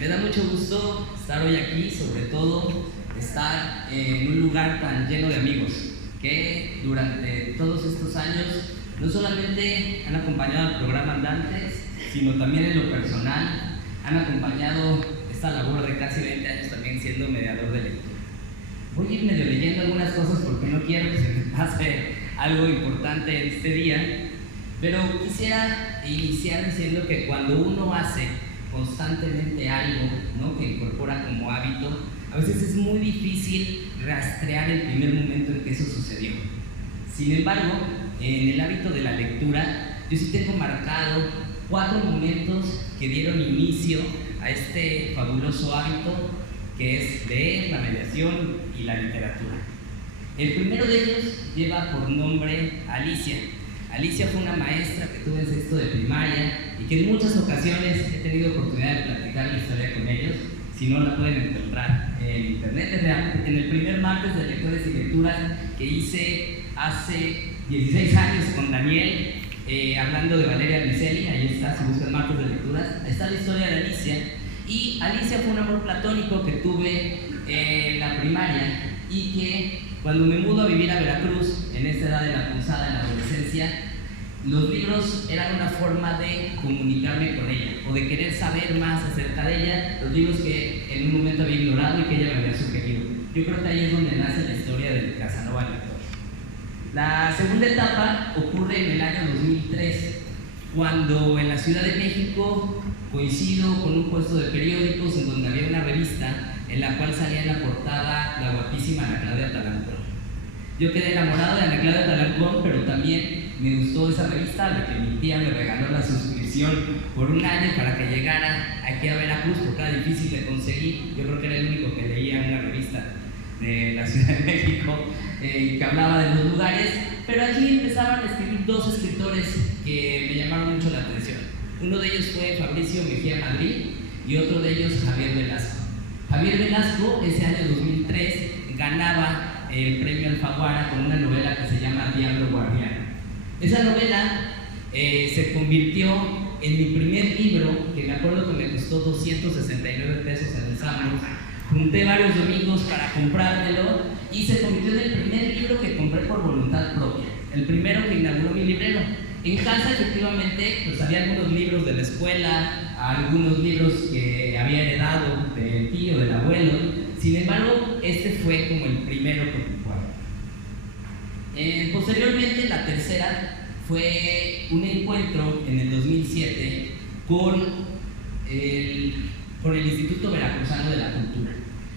Me da mucho gusto estar hoy aquí, sobre todo estar en un lugar tan lleno de amigos que durante todos estos años no solamente han acompañado al programa Andantes, sino también en lo personal han acompañado esta labor de casi 20 años también siendo mediador de lectura. Voy a ir medio leyendo algunas cosas porque no quiero que se me pase algo importante en este día, pero quisiera iniciar diciendo que cuando uno hace constantemente algo, ¿no?, que incorpora como hábito, a veces es muy difícil rastrear el primer momento en que eso sucedió. Sin embargo, en el hábito de la lectura, yo sí tengo marcado 4 momentos que dieron inicio a este fabuloso hábito que es leer, la mediación y la literatura. El primero de ellos lleva por nombre Alicia. Alicia fue una maestra que tuve en sexto de primaria y que en muchas ocasiones he tenido oportunidad de platicar la historia con ellos. Si no, la pueden encontrar en internet. En el primer martes de lectores y lecturas que hice hace 16 años con Daniel, hablando de Valeria Luiselli, ahí está, si buscan martes de lecturas, ahí está la historia de Alicia. Y Alicia fue un amor platónico que tuve en la primaria y que cuando me mudo a vivir a Veracruz, en esta edad de la punzada, en la adolescencia, los libros eran una forma de comunicarme con ella o de querer saber más acerca de ella, los libros que en un momento había ignorado y que ella me había sugerido. Yo creo que ahí es donde nace la historia del Casanova lector. La segunda etapa ocurre en el año 2003, cuando en la Ciudad de México coincido con un puesto de periódicos en donde había una revista en la cual salía en la portada la guapísima Ana Claudia Talancón. Yo quedé enamorado de Ana Claudia Talancón, pero también me gustó esa revista, a la que mi tía me regaló la suscripción por un año para que llegara aquí a Veracruz, porque era difícil de conseguir. Yo creo que era el único que leía una revista de la Ciudad de México que hablaba de los lugares, pero allí empezaban a escribir 2 escritores que me llamaron mucho la atención. Uno de ellos fue Fabricio Mejía Madrid y otro de ellos Javier Velasco. Javier Velasco, ese año 2003, ganaba el premio Alfaguara con una novela que se llama Diablo Guardián. Esa novela se convirtió en mi primer libro, que me acuerdo que me costó 269 pesos en el Sambors. Junté varios domingos para comprármelo y se convirtió en el primer libro que compré por voluntad propia, el primero que inauguró mi librero. En casa, efectivamente, pues había algunos libros de la escuela, algunos libros que había heredado del tío, del abuelo. Sin embargo, este fue como el primero que ocupó. Posteriormente, la tercera fue un encuentro en el 2007 con el Instituto Veracruzano de la Cultura.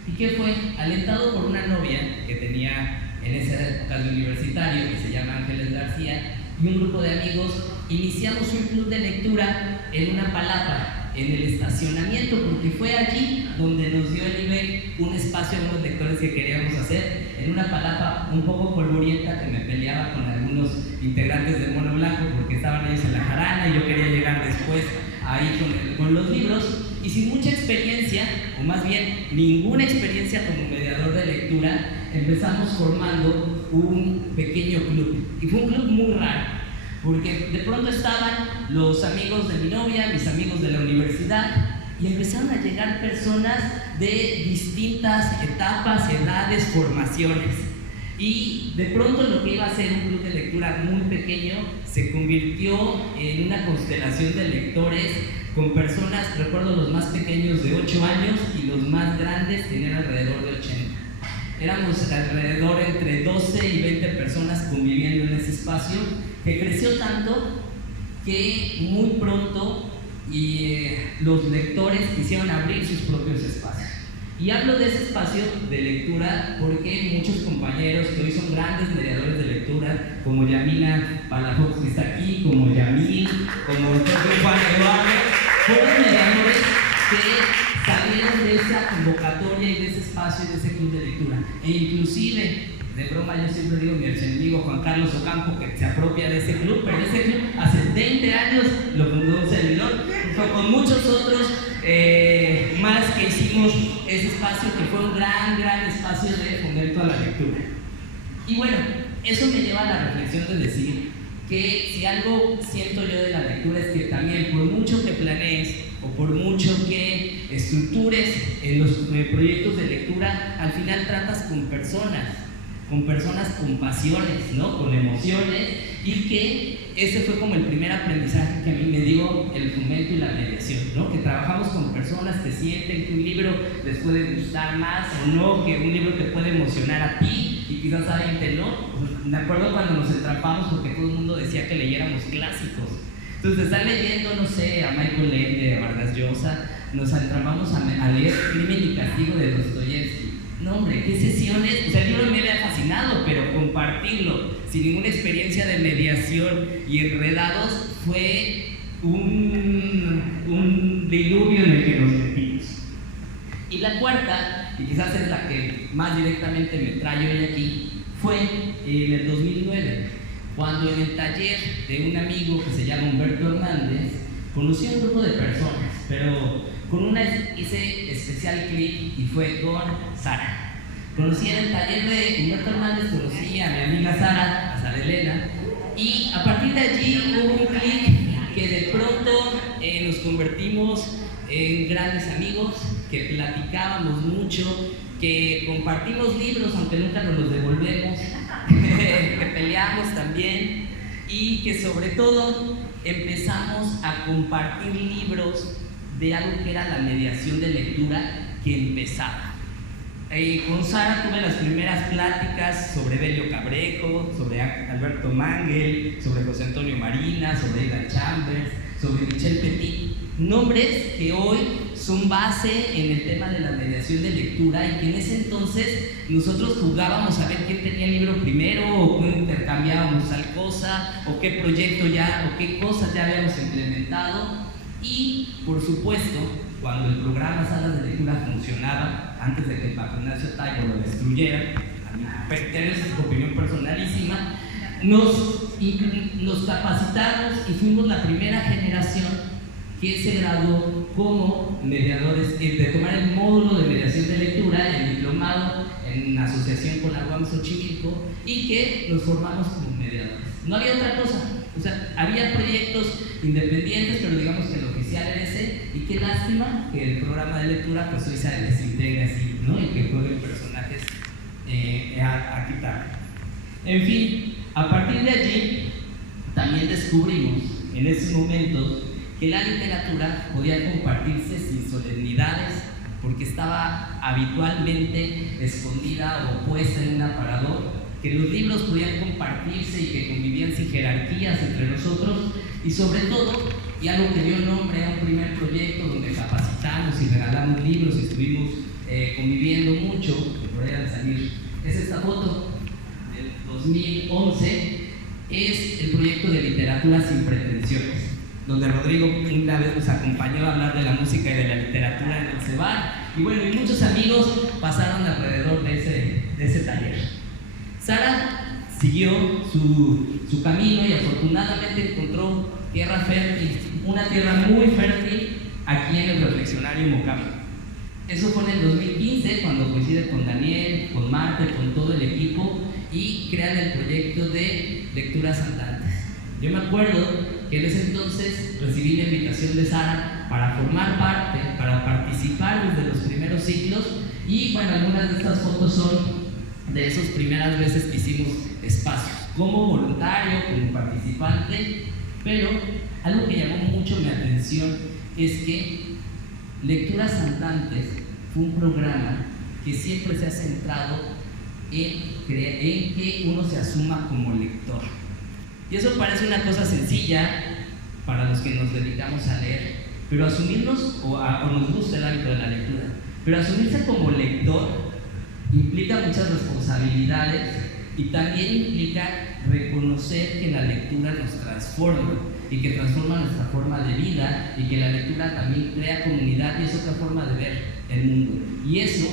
¿Y qué fue? Alentado por una novia que tenía en esa época de universitario, que se llama Ángeles García, y un grupo de amigos, iniciamos un club de lectura en una palapa, en el estacionamiento, porque fue allí donde nos dio el nivel un espacio a unos lectores que queríamos hacer, en una palapa un poco polvorienta que me peleaba con algunos integrantes de Mono Blanco porque estaban ellos en la jarana y yo quería llegar después ahí con los libros, y sin mucha experiencia, o más bien ninguna experiencia como mediador de lectura, empezamos formando un pequeño club. Y fue un club muy raro, porque de pronto estaban los amigos de mi novia, mis amigos de la universidad, y empezaron a llegar personas de distintas etapas, edades, formaciones. Y de pronto lo que iba a ser un club de lectura muy pequeño se convirtió en una constelación de lectores con personas, recuerdo los más pequeños de 8 años y los más grandes tenían alrededor de 80. Éramos alrededor entre 12 y 20 personas conviviendo en ese espacio, que creció tanto que muy pronto los lectores quisieron abrir sus propios espacios. Y hablo de ese espacio de lectura porque muchos compañeros que hoy son grandes mediadores de lectura, como Yamina Palafox, que está aquí, como Yamil, como el propio Juan Eduardo, fueron mediadores que salieron de esa convocatoria y de ese espacio y de ese club de lectura. E inclusive, de broma, yo siempre digo mi archienemigo Juan Carlos Ocampo, que se apropia de ese club, pero ese club hace 20 años lo fundó un servidor, junto con muchos otros más que hicimos ese espacio, que fue un gran espacio de fomento a la lectura. Y bueno, eso me lleva a la reflexión de decir que si algo siento yo de la lectura es que también, por mucho que planees o por mucho que estructures en los proyectos de lectura, al final tratas con personas con pasiones, ¿no? Con emociones, y que ese fue como el primer aprendizaje que a mí me dio el fomento y la mediación, ¿no? Que trabajamos con personas que sienten que un libro les puede gustar más o no, que un libro te puede emocionar a ti y quizás a 20 no. Me acuerdo cuando nos entrapamos porque todo el mundo decía que leyéramos clásicos. Entonces, estar leyendo, no sé, a Michael Ende, a Vargas Llosa, nos entrapamos a leer Crimen y Castigo de Dostoyevsky. No, hombre, qué sesiones. O sea, el libro me había fascinado, pero compartirlo sin ninguna experiencia de mediación y enredados fue un diluvio en el que nos metimos. Y la cuarta, y quizás es la que más directamente me trae hoy aquí, fue en el 2009, cuando en el taller de un amigo que se llama Humberto Hernández, conocí a un grupo de personas, pero con una hice especial clic y fue con Sara. Conocí en el taller de Humberto Hernández, conocí a mi amiga Sara, a Sara Elena, y a partir de allí hubo un clic que de pronto nos convertimos en grandes amigos, que platicábamos mucho, que compartimos libros aunque nunca nos los devolvemos, que peleamos también, y que sobre todo empezamos a compartir libros de algo que era la mediación de lectura que empezaba. Con Sara tuve las primeras pláticas sobre Belio Cabrejo, sobre Alberto Mangel, sobre José Antonio Marina, sobre Aidan Chambers, sobre Michel Petit, nombres que hoy son base en el tema de la mediación de lectura, y que en ese entonces nosotros jugábamos a ver quién tenía el libro primero, o cómo intercambiábamos tal cosa, o qué proyecto ya, o qué cosas ya habíamos implementado. Y por supuesto, cuando el programa Salas de Lectura funcionaba, antes de que Paco Ignacio Taibo lo destruyera, a mi opinión personalísima, nos capacitamos y fuimos la primera generación que se graduó como mediadores, de tomar el módulo de mediación de lectura, el diplomado en asociación con la UAM Xochimilco, y que nos formamos como mediadores. No había otra cosa. O sea, había proyectos independientes, pero digamos que el oficial era ese, y qué lástima que el programa de lectura pues hoy se desintegre así, ¿no? Y que jueguen personajes a quitar. En fin, a partir de allí también descubrimos en esos momentos que la literatura podía compartirse sin solemnidades, porque estaba habitualmente escondida o puesta en un aparador, que los libros podían compartirse y que convivían sin jerarquías entre nosotros, y sobre todo, y algo que dio nombre a un primer proyecto donde capacitamos y regalamos libros y estuvimos conviviendo mucho, que por ahí ha de salir, es esta foto del 2011, es el proyecto de Literatura sin Pretensiones, donde Rodrigo una vez nos acompañó a hablar de la música y de la literatura en el CEBAR, y bueno, y muchos amigos pasaron alrededor de ese taller. Sara siguió su camino y afortunadamente encontró tierra fértil, una tierra muy fértil aquí en el Reflexionario Mocama. Eso fue en el 2015, cuando coincide con Daniel, con Marta, con todo el equipo, y crean el proyecto de Lecturas Andantes. Yo me acuerdo que en ese entonces recibí la invitación de Sara para formar parte, para participar desde los primeros ciclos, y bueno, algunas de estas fotos son de esas primeras veces que hicimos espacios, como voluntario, como participante, pero algo que llamó mucho mi atención es que Lecturas Andantes fue un programa que siempre se ha centrado en que uno se asuma como lector. Y eso parece una cosa sencilla para los que nos dedicamos a leer, pero asumirnos, o nos gusta el hábito de la lectura, pero asumirse como lector implica muchas responsabilidades, y también implica reconocer que la lectura nos transforma y que transforma nuestra forma de vida, y que la lectura también crea comunidad y es otra forma de ver el mundo. Y eso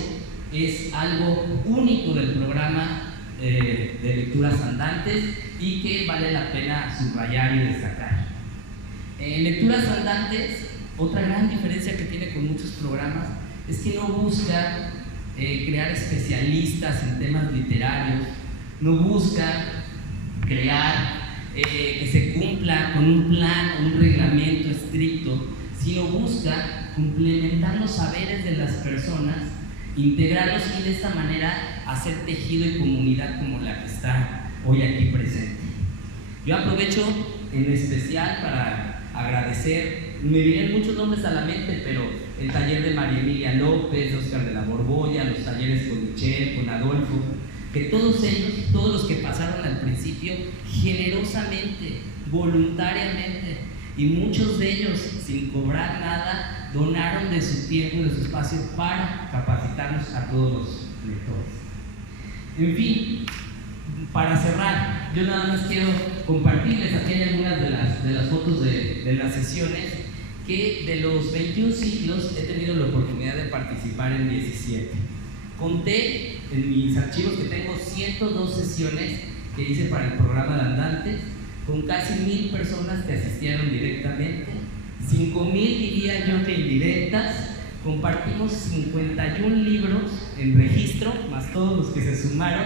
es algo único del programa de Lecturas Andantes y que vale la pena subrayar y destacar. Lecturas Andantes, otra gran diferencia que tiene con muchos programas es que no busca crear especialistas en temas literarios, no busca crear que se cumpla con un plan, un reglamento estricto, sino busca complementar los saberes de las personas, integrarlos y de esta manera hacer tejido y comunidad como la que está hoy aquí presente. Yo aprovecho en especial para agradecer, me vienen muchos nombres a la mente, pero el taller de María Emilia López, Oscar de la Borbolla, los talleres con Michelle, con Adolfo, que todos ellos, todos los que pasaron al principio, generosamente, voluntariamente, y muchos de ellos sin cobrar nada, donaron de su tiempo y de su espacio para capacitarnos a todos los lectores. En fin, para cerrar, yo nada más quiero compartirles, aquí hay algunas de las fotos de las sesiones, que de los 21 ciclos he tenido la oportunidad de participar en 17. Conté en mis archivos que tengo 102 sesiones que hice para el programa de Andantes, con casi 1000 personas que asistieron directamente, 5000 diría yo que indirectas. Compartimos 51 libros en registro, más todos los que se sumaron.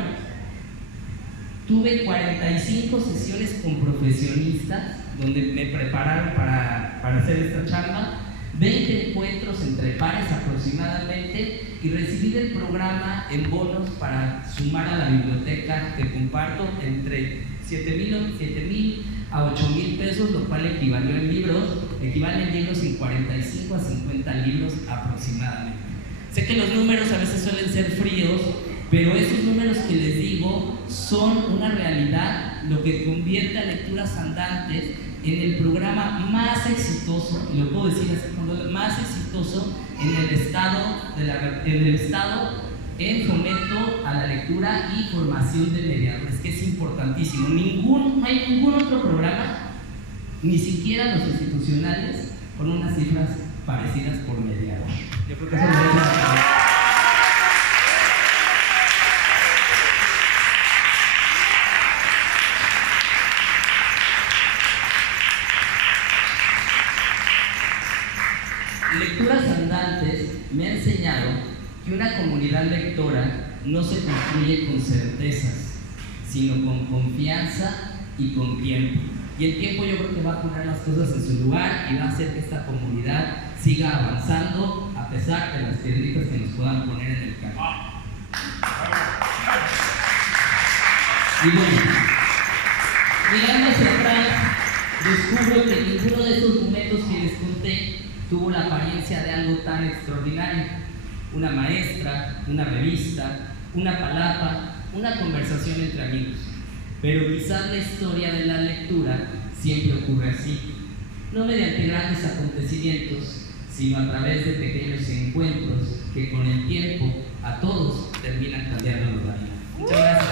Tuve 45 sesiones con profesionistas, donde me prepararon para hacer esta chamba, 20 encuentros entre pares aproximadamente, y recibí del programa en bonos para sumar a la biblioteca que comparto entre 7,000 a 8,000 pesos, lo cual equivale en libros en 45 a 50 libros aproximadamente. Sé que los números a veces suelen ser fríos, pero esos números que les digo son una realidad, lo que convierte a Lecturas Andantes en el programa más exitoso, y lo puedo decir así, más exitoso en el estado en fomento a la lectura y formación de mediadores, que es importantísimo. No hay ningún otro programa, ni siquiera los institucionales, con unas cifras parecidas por mediador. Yo creo que eso merece una... Lecturas Andantes me ha enseñado que una comunidad lectora no se construye con certezas, sino con confianza y con tiempo. Y el tiempo yo creo que va a poner las cosas en su lugar y va a hacer que esta comunidad siga avanzando a pesar de las piedritas que nos puedan poner en el camino. Y bueno, mirando hacia atrás, descubro que ninguno de estos momentos que les conté tuvo la apariencia de algo tan extraordinario. Una maestra, una revista, una palabra, una conversación entre amigos. Pero quizás la historia de la lectura siempre ocurre así, no mediante grandes acontecimientos, sino a través de pequeños encuentros que con el tiempo a todos terminan cambiando la vida. Muchas gracias.